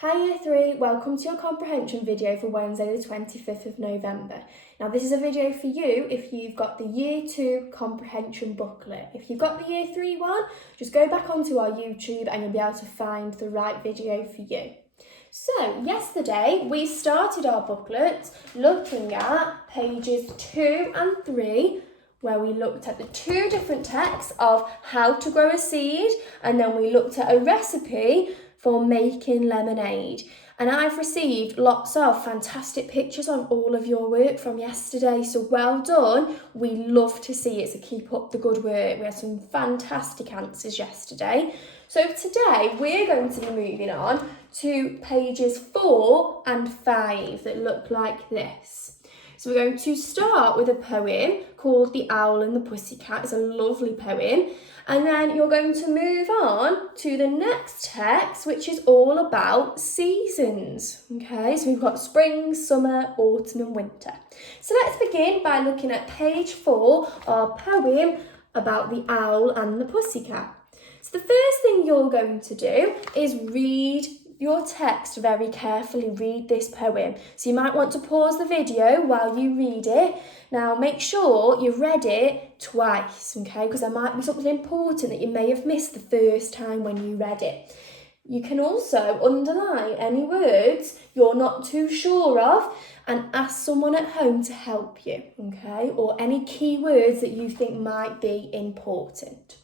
Hi Year 3, welcome to your comprehension video for Wednesday the 25th of November. Now this is a video for you if you've got the Year 2 Comprehension booklet. If you've got the Year 3 one, just go back onto our YouTube and you'll be able to find the right video for you. So yesterday we started our booklet looking at pages 2 and 3 where we looked at the two different texts of how to grow a seed, and then we looked at a recipe for making lemonade. And I've received lots of fantastic pictures of all of your work from yesterday, so well done. We love to see it, so keep up the good work. We had some fantastic answers yesterday. So today we're going to be moving on to pages 4 and 5 that look like this. So we're going to start with a poem called The Owl and the Pussycat. It's a lovely poem. And then you're going to move on to the next text, which is all about seasons. Okay, so we've got spring, summer, autumn and winter. So let's begin by looking at page 4, our poem about the owl and the pussycat. So the first thing you're going to do is read your text very carefully. Read this poem. So you might want to pause the video while you read it. Now make sure you've read it twice, okay? Because there might be something important that you may have missed the first time when you read it. You can also underline any words you're not too sure of and ask someone at home to help you, okay? Or any key words that you think might be important.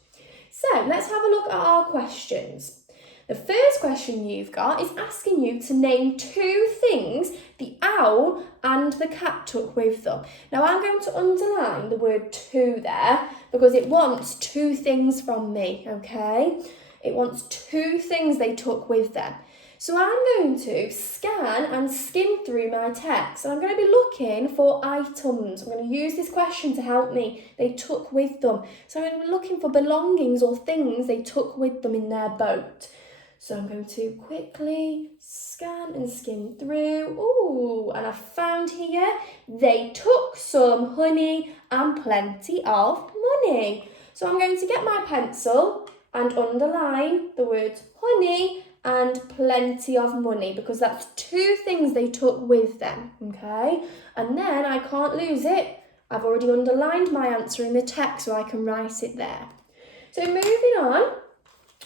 So let's have a look at our questions. The first question you've got is asking you to name two things the owl and the cat took with them. Now I'm going to underline the word two there because it wants two things from me, okay? It wants two things they took with them. So I'm going to scan and skim through my text and I'm going to be looking for items. I'm going to use this question to help me. They took with them. So I'm going to be looking for belongings or things they took with them in their boat. So I'm going to quickly scan and skim through. Ooh, and I found here, they took some honey and plenty of money. So I'm going to get my pencil and underline the words honey and plenty of money because that's two things they took with them, okay? And then I can't lose it. I've already underlined my answer in the text so I can write it there. So moving on.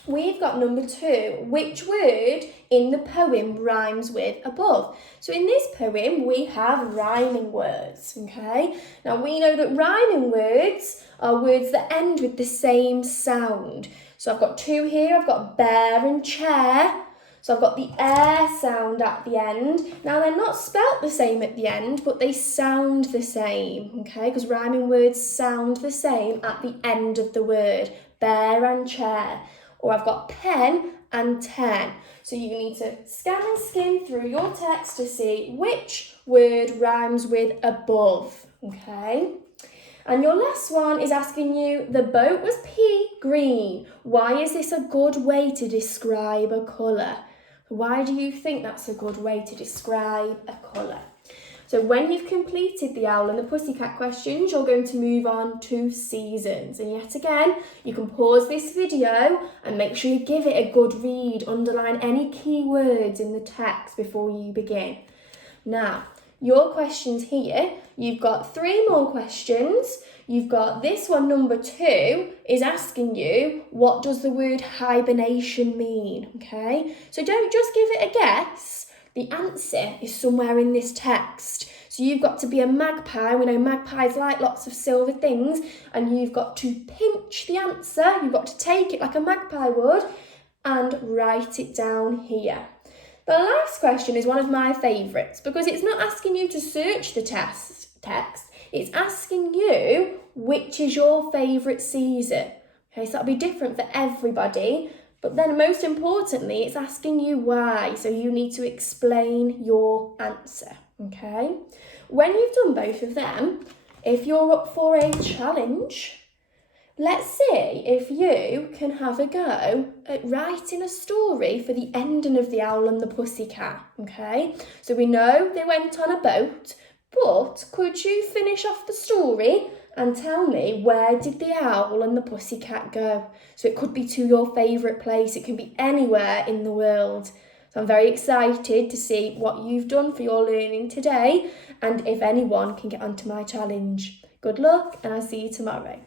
We've got number 2. Which word in the poem rhymes with above? So in this poem, we have rhyming words, okay? Now we know that rhyming words are words that end with the same sound. So I've got 2 here. I've got bear and chair. So I've got the air sound at the end. Now they're not spelt the same at the end, but they sound the same, okay? Because rhyming words sound the same at the end of the word, bear and chair. Or I've got pen and 10. So you need to scan and skim through your text to see which word rhymes with above, okay? And your last one is asking you, the boat was pea green. Why is this a good way to describe a colour? Why do you think that's a good way to describe a colour? So when you've completed the owl and the pussycat questions, you're going to move on to seasons. And yet again, you can pause this video and make sure you give it a good read. Underline any key words in the text before you begin. Now, your questions here, you've got 3 more questions. You've got this one, number 2, is asking you, what does the word hibernation mean? Okay, so don't just give it a guess. The answer is somewhere in this text. So you've got to be a magpie. We know magpies like lots of silver things. And you've got to pinch the answer. You've got to take it like a magpie would and write it down here. The last question is one of my favourites because it's not asking you to search the text. It's asking you which is your favourite season. Okay, so that'll be different for everybody. But then most importantly, it's asking you why. So you need to explain your answer, okay? When you've done both of them, if you're up for a challenge, let's see if you can have a go at writing a story for the ending of The Owl and the Pussycat, okay? So we know they went on a boat, but could you finish off the story and tell me, where did the owl and the pussycat go? So it could be to your favourite place. It can be anywhere in the world. So I'm very excited to see what you've done for your learning today and if anyone can get onto my challenge. Good luck, and I'll see you tomorrow.